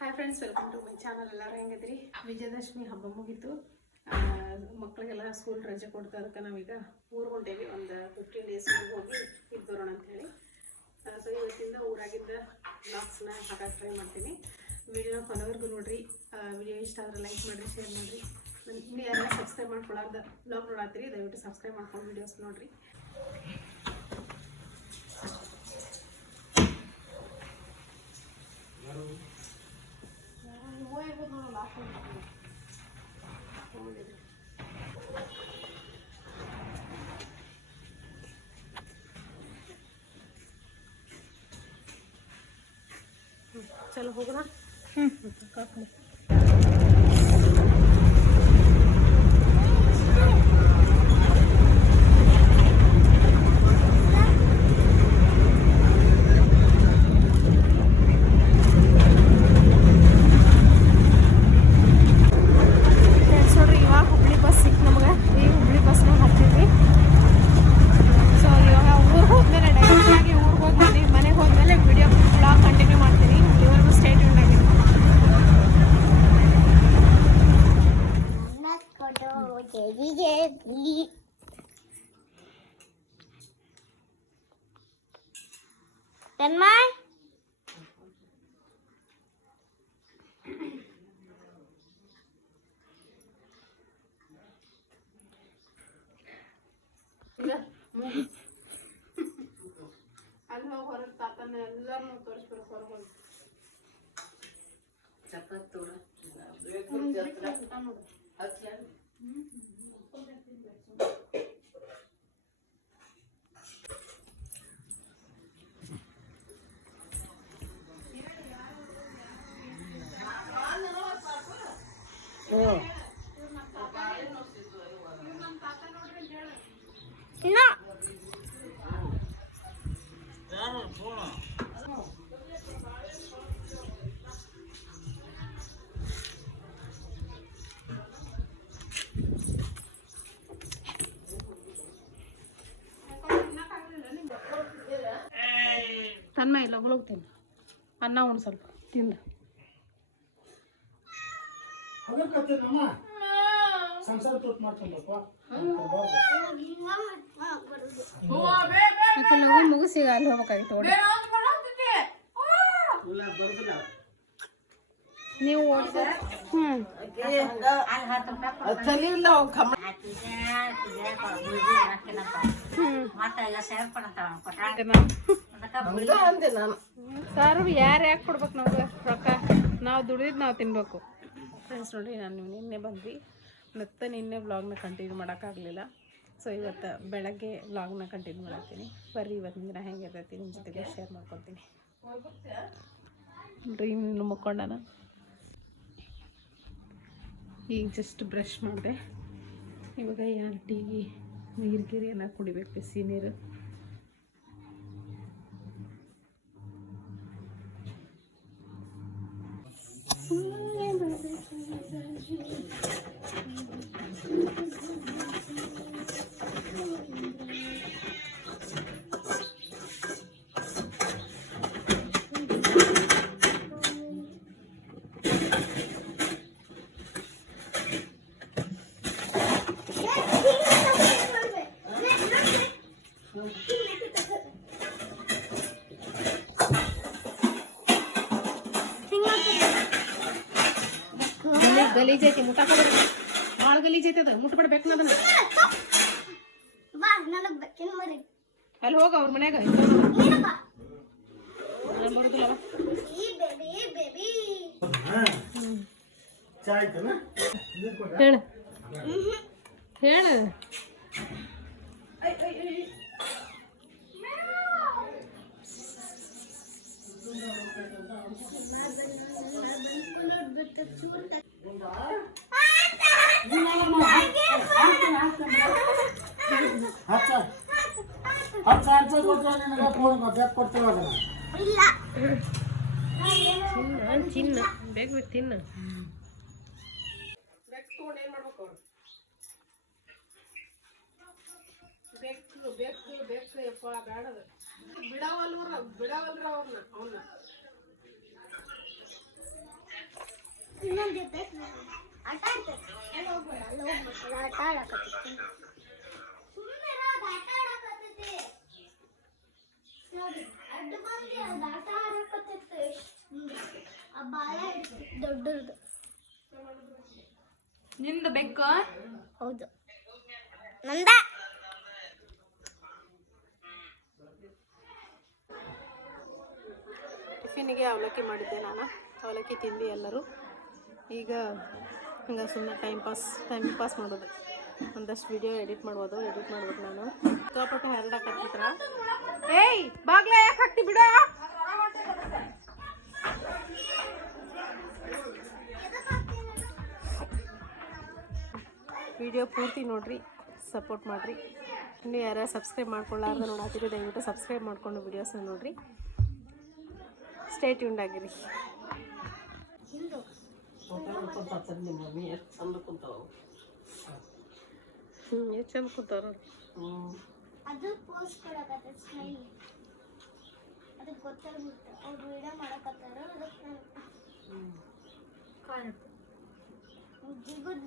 Hi friends, welcome to my channel. ಎಲ್ಲರೂ ಹೆಂಗಿದ್ರಿ? ವಿಜಯದಶಮಿ ಹಬ್ಬ ಮುಗೀತು. ಮಕ್ಕಳಿಗೆಲ್ಲ ಸ್ಕೂಲ್ ರಜೆ ಕೊಡ್ತಾ ಅದಕ್ಕೆ ನಾವೀಗ ಊರಿಗೆ ಹೊಂಟೇವಿ. ಒಂದು 15 ಡೇಸ್ ಹೋಗಿ ಇದು ಬರೋಣ ಅಂಥೇಳಿ. ಸೊ ಇವತ್ತಿಂದ ಊರಾಗಿಂದ ಬ್ಲಾಗ್ಸ್ನ ಹಾಕಕ್ಕೆ ಟ್ರೈ ಮಾಡ್ತೀನಿ. ವಿಡಿಯೋನ ಕೊನೆವರೆಗೂ ನೋಡಿರಿ. ವಿಡಿಯೋ ಇಷ್ಟ ಆದರೆ ಲೈಕ್ ಮಾಡಿರಿ, ಶೇರ್ ಮಾಡಿರಿ. ಇನ್ನೂ ಯಾರೆಲ್ಲ ಸಬ್ಸ್ಕ್ರೈಬ್ ಮಾಡ್ಕೊಳ್ಳೋದು ಬ್ಲಾಗ್ ನೋಡತ್ತೀರಿ, ದಯವಿಟ್ಟು ಸಬ್ಸ್ಕ್ರೈಬ್ ಮಾಡ್ಕೊಂಡು ವೀಡಿಯೋಸ್ ನೋಡಿರಿ. चलो होगा Tanmay ಅಲ್ಲಿ ಹೊರಗೆ ತಾತನ ಎಲ್ಲರೂ ತೋರಿಸ್ಬೇಕು. ಹೊರಗೆ ಚಪ್ಪತ್ತು ತನ್ಮ ಇಲ್ಲ ಹೋಗ್ತೀನಿ. ಅನ್ನ ಒಂದು ಸ್ವಲ್ಪ ತಿಂದ ಮುಗಿಸಿ ಅಲ್ಲಿ ಹೋಗ್ಬೇಕಾಗಿತ್ತು. ನೀವು ಸರ್ ಯಾರು ಯಾಕೆ ಕೊಡ್ಬೇಕು ನಮ್ಗೆ ರೊಕ್ಕ? ನಾವು ದುಡಿದಿದ್ದು ನಾವು ತಿನ್ಬೇಕು. ಫ್ರೆಂಡ್ಸ್ ನೋಡಿ, ನಾನು ನಿನ್ನೆ ಬಂದ್ವಿ ಮತ್ತು ನಿನ್ನೆ ವ್ಲಾಗ್ನ ಕಂಟಿನ್ಯೂ ಮಾಡೋಕ್ಕಾಗಲಿಲ್ಲ. ಸೊ ಇವತ್ತು ಬೆಳಗ್ಗೆ ವ್ಲಾಗ್ನ ಕಂಟಿನ್ಯೂ ಮಾಡತ್ತೀನಿ. ಬರ್ರಿ ಇವತ್ತಿನ ದಿನ ಹೆಂಗಿರ್ತೈತಿ ನಿಮ್ಮ ಜೊತೆಗೆ ಶೇರ್ ಮಾಡ್ಕೊತೀನಿ. ನೋಡ್ರಿ, ಇನ್ನು ಮುಕ್ಕೊಂಡನ ಈಗ ಜಸ್ಟ್ ಬ್ರಷ್ ಮಾಡಿದೆ. ಇವಾಗ ಯಾರು ಟೀ ನೀರು ಎಲ್ಲ ಕುಡಿಬೇಕು, ಬಿಸಿ ನೀರು. ಗಲೀಜ್ ಐತಿ, ಮುಟ್ಟಾಕ ಭಾಳ ಗಲೀಜ್ ಐತಿ. ಅದ ಮುಟ್ಬಿಡ್ಬೇಕು ಅದನ್ನ. ಅಲ್ಲಿ ಹೋಗ ಅವ್ರ ಮನ್ಯಾಗ ಬರುದಿಲ್ಲ. ಹೇಳು ಹೇಳು. ಚಿನ್ನ ಬೇಗ ತಿನ್ನ. ಬೇಕು ಯಪ್ಪ ಬೇಡದ ಬಿಡವಲ್ರ ಅವ್ರನ್ನ ಇನ್ನೊಂದು ಜೊತೆ ಆಟ ಆಡ್ತೈತೆ ಅಲ್ಲಿ ಹೋಗ್ಬೇಡ ಅಲ್ಲಿ ಹೋಗ್ಬೇಕಲ್ಲ ಆಟ ಆಡಕತ್ತೈತಿ ಸುಮ್ಮನೆ ಆಟ ಆಡಕತ್ತೈತಿ ನೋಡಿ ಅಡ್ಡ ಬಂದು ಅದು ಆಟ ಆಡಕತ್ತೈತೆ ಆ ಬಾಲ ದೊಡ್ಡದು ನಿಂದು ಬೆಕ್ಕ ಹೌದು ನಂದ ಟಿಫಿನಿಗೆ ಅವಲಕ್ಕಿ ಮಾಡಿದ್ದೆ ನಾನು ಅವಲಕ್ಕಿ ತಿಂದು ಎಲ್ಲರೂ ಈಗ ಹಂಗೆ ಸುಮ್ಮನೆ ಟೈಮ್ ಪಾಸ್ ಮಾಡೋದು ಒಂದಷ್ಟು ವಿಡಿಯೋ ಎಡಿಟ್ ಮಾಡ್ಬೋದು ನಾನು ಸಿಕ್ಕಾಪಟ್ಟೆ ಹರಡಾಕತ್ತಿದ್ರ ಏಯ್ ಬಾಗ್ಲ ಯಾಕೆ ಹಾಕ್ತಿ ಬಿಡ ವಿಡಿಯೋ ಪೂರ್ತಿ ನೋಡ್ರಿ ಸಪೋರ್ಟ್ ಮಾಡಿರಿ ಇನ್ನು ಯಾರು ಸಬ್ಸ್ಕ್ರೈಬ್ ಮಾಡ್ಕೊಳ್ಳಾರ್ದು ನೋಡಾತಿರಿ ದಯವಿಟ್ಟು ಸಬ್ಸ್ಕ್ರೈಬ್ ಮಾಡ್ಕೊಂಡು ವಿಡಿಯೋಸ್ನ ನೋಡಿರಿ ಸ್ಟೇ ಟ್ಯೂನ್ಡ್ ಆಗಿರಿ ಎಷ್ಟು ಚಂದ ಕೂತಾರ ಅದು ಪೋಸ್ಟ್ ಕೊಡಕತ್ತ ಸ್ಮೈಲ್ ಅದಕ್ಕೆ ಗೊತ್ತಾಗ್ಬಿಟ್ಟು ಅವ್ರು ವಿಡಿಯೋ ಮಾಡಕತ್ತ